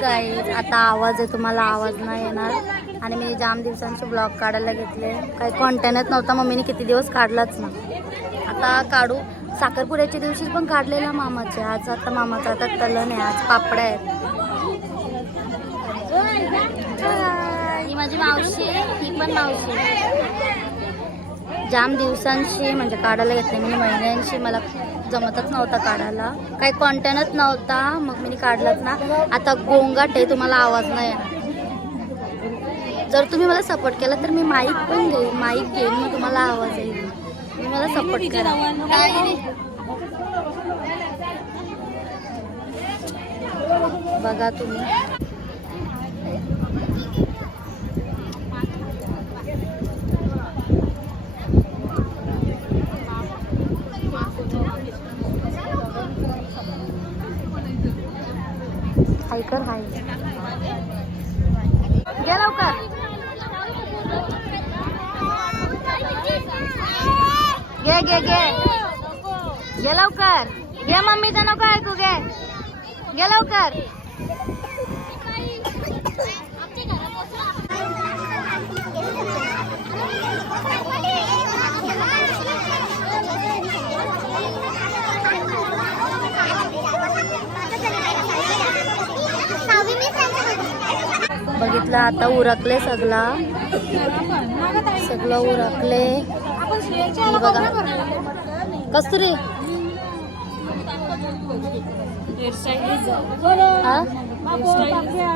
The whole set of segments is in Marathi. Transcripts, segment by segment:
गाईज आता आवाज आहे, तुम्हाला आवाज नाही येणार. आणि मी जाम दिवसांचे ब्लॉग काढायला घेतले, काही कॉन्टेंटच नव्हता. मम्मीने किती दिवस काढलाच ना, आता काढू. साखरपुड्याच्या दिवशी पण काढलेला मामाचे. आज आता मामाचा आता तलन आहे, आज पापड्या आहेत. ही माझी मावशी, ही पण मावशी. जाम दिवसांशी म्हणजे काढायला घेतले मी, महिन्यांशी. मला जमतच नव्हता काढायला, काही कॉन्टेंटच नव्हता, मग मी काढलाच ना. आता गोंगाट आहे, तुम्हाला आवाज नाही येणार. जर तुम्ही मला सपोर्ट केला तर मी माईक पण घेईन, माईक घेईन, मग तुम्हाला आवाज येईल. मी मला सपोर्ट करा. बघा तुम्ही, हाय कर, हाय घे लवकर. घे घे घे घे लवकर, घे. मम्मीचं नको ऐकू, घे घे लवकर. बघितलं आता उरकले सगळं उरकले. बघा कस्तुरी, ती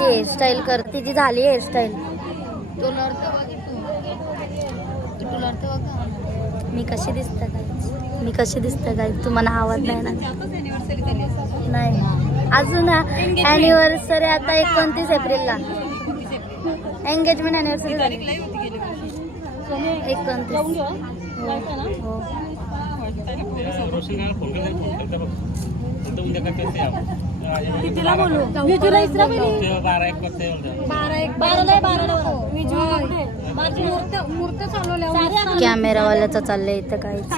हेअरस्टाईल करते, ती झाली हेअरस्टाईल. मी कशी दिसते काय, तुम्हाला आवाज नाही ना? नाही अजून ॲनिव्हर्सरी आता 29 एप्रिलला. एंगेजमेंट ॲनिव्हर्सरी झाली 29. हो. कितीला बोलू? कॅमेरावाल्याचं चाललंय इथं काहीच.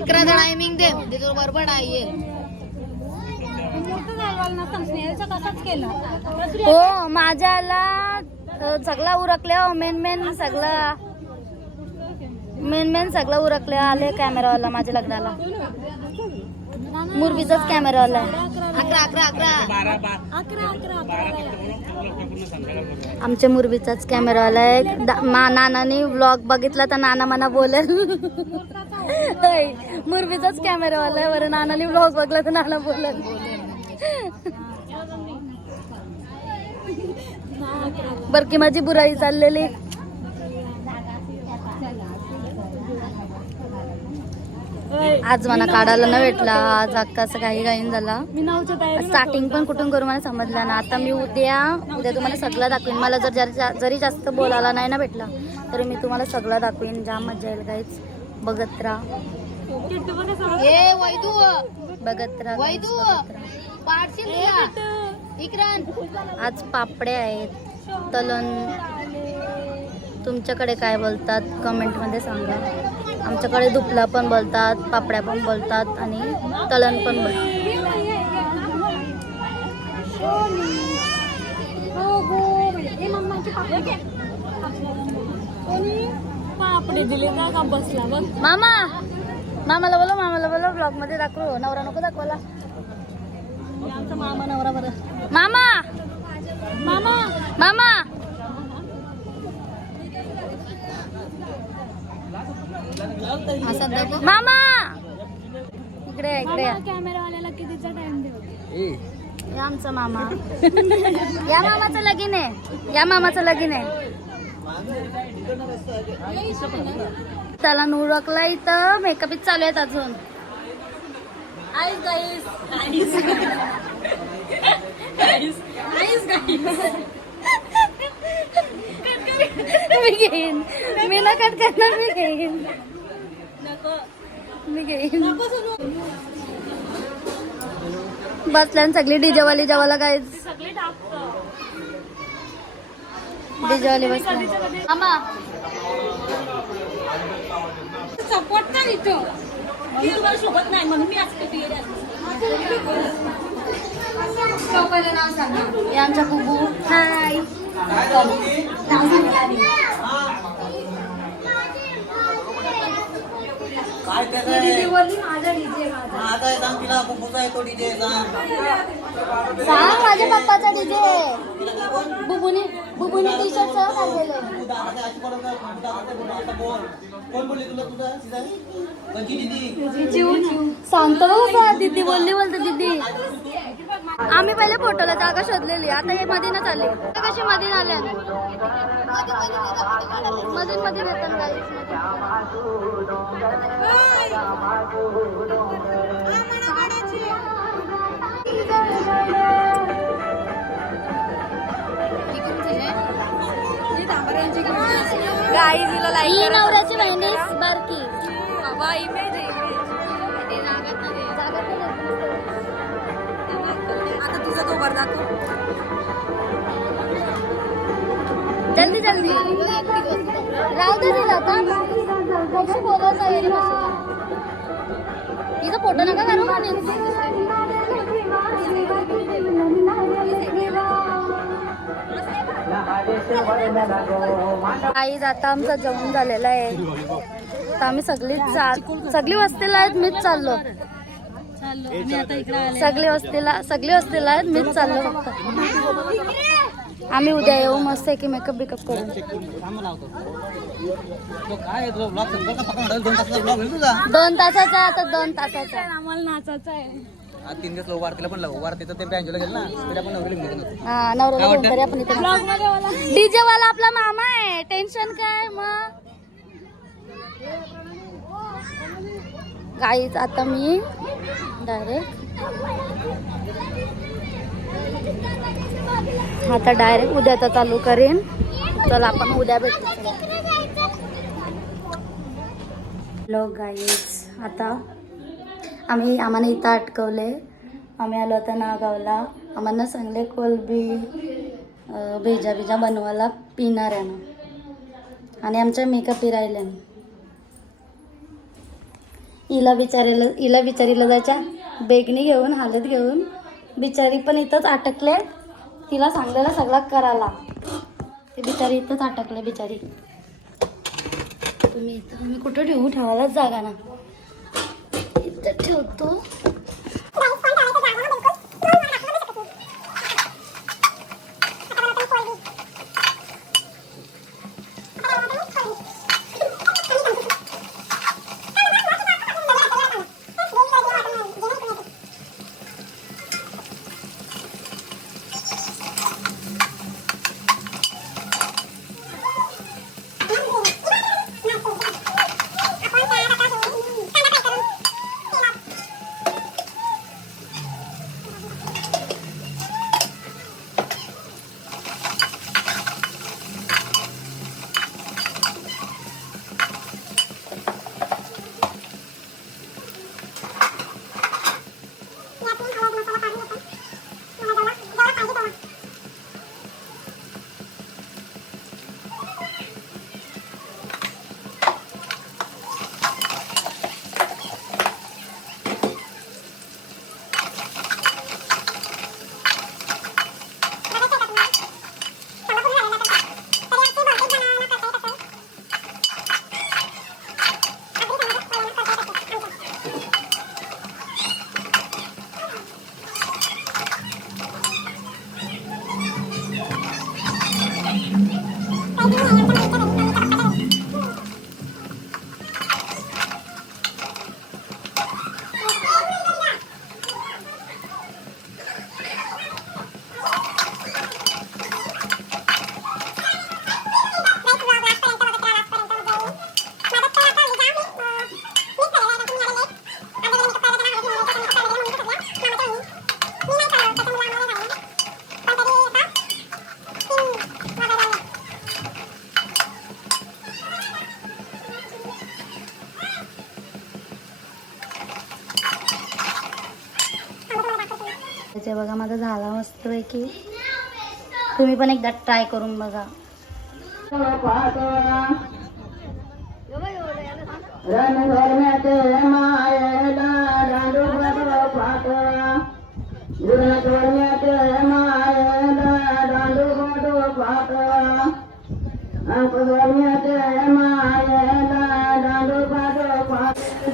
11 टायमिंग दे, बरोबर आहे. हो माझ्याला सगळं उरकले. मेन सगळं उरकले. आले कॅमेरावाला माझ्या लग्नाला, मुरबीचाच कॅमेरावाला आहे. 11 आमच्या मुरबीचाच कॅमेरावाला आहे. नानाने व्लॉग बघितला तर नाना मला बोलेल. मुरबीचाच कॅमेरावाला आहे बरं. नानाने व्लॉग बघला तर नाना बोलेल. बरकी माझी बुराई चाललेली. आज मला काढायला न भेटला. आज अक्काचं काही झाला. स्टार्टिंग पण कुठून करू मला समजलं ना. आता मी उद्या तुम्हाला सगळं दाखवेन. मला जरी जास्त बोलायला नाही ना भेटला तरी मी तुम्हाला सगळं दाखवेन. जाम मजा येईल गाईच. बघत राहा. आज पापड्या आहेत, तलन. तुमच्याकडे काय बोलतात कमेंट मध्ये सांगा. आमच्याकडे दुपला पण बोलतात, पापड्या पण बोलतात आणि तलन पण बोलतात. मामाला बोलो ब्लॉग मध्ये दाखव. नवरा नको दाखवला. आमचा मामा नवरा बरं. मामा मामा इकडे कॅमेरावाल्याला कितीचा टाइम देऊ. आमचा मामा. या मामाचं लगीन आहे. त्याला उरकला इथं. मेकअप चालू आहेत अजून. मी घेईन. मी ना कट करणार. मी घेईन. बसल्या सगळी डीजेवाली जेवायला काय डीजेवाली बसल्या. आम्हा सपोर्ट नाही इथं सोबत नाही म्हणून मी आज पहिलं नाव सांग ना. हे आमच्या बुबू. हाय. काय त्याचं डीजे बोलली माझा डीजे माझा. आता सांग तिला बुबूचा आहे तो डीजे सांग सांग माझ्या पप्पाचा डीजे. तिला काय बोल बुबुनी टी शर्ट सह काढलेलं. तू दादाच्या आजी पडत नाही, तू दादाच्या बुबा आता बोल कोण बोलली तुला तुझा सीधा कंची दीदी सांगतो बघा दीदी बोलते दीदी. आम्ही पहिले फोटोला जागा शोधलेली, आता हे मध्ये ना चालली. कशी मध्ये आल्या मध्ये येतात गाईस. ही नवऱ्याची बहिणी बारकी. आता तुझा तो वर दाखव. जल्दी राहू दे तिला आता. कशी बोलत नाही तिचा फोटो नका करू म्हणे. आईज आता आमचं जेवण झालेलं आहे. तर आम्ही सगळी वस्तीला आहेत, मीच चाललो. सगळी वस्तीला आहेत, मीच चाललो फक्त. आम्ही उद्या येऊ मस्त आहे की मेकअप बिकअप करू. दोन तासाचा आता 2 तासाचा. आम्हाला नाचायचं आहे. 3 दिवस वारतीला पण लावू वारतीचं ते बँजोला गेलं ना तिला पण नवरी घेऊन गेलो. हा नवरा आपण इथे डीजे वाला आपला मामा आहे. टेन्शन काय मग. गाईच आता मी डायरेक्ट उद्याचा चालू करेन. चला आपण उद्या भेटू. हॅलो गाईज, आता आम्हाला इथं अटकवले. आम्ही आलो आता नागावला. आम्हाला सांगले कोलबी भेजा बनवायला पिणाऱ्यानं आणि आमच्या मेकअप राहिल्यानं. हिला बिचारीला जायच्या बेगनी घेऊन हालत घेऊन बिचारी पण इथंच अटकले. तिला सांगलेलं सगळं करायला, ते बिचारी इथंच अटकले बिचारी. तुम्ही कुठं ठेवायलाच जागा ना. इथं ठेवतो. ते बघा माझा झाला मस्त आहे की. तुम्ही पण एकदा ट्राय करून बघा.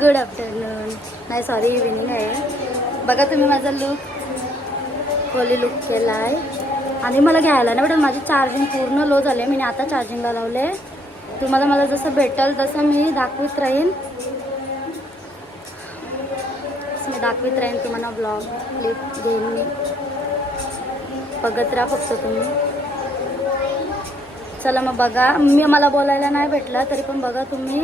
गुड आफ्टरनून, नाही सॉरी इव्हिनिंग आहे. बघा तुम्ही माझा लुक, होली लुक केला आहे. आणि मला घ्यायला नाही भेटेल, माझी चार्जिंग पूर्ण लो झाली आहे. मी आता चार्जिंगला लावले. तुम्हाला मला जसं भेटेल तसं मी दाखवित राहीन. तुम्हाला ब्लॉग क्लिप देईन मी. बघत राहा फक्त तुम्ही. चला मग बघा, मला बोलायला नाही भेटलं तरी पण बघा तुम्ही.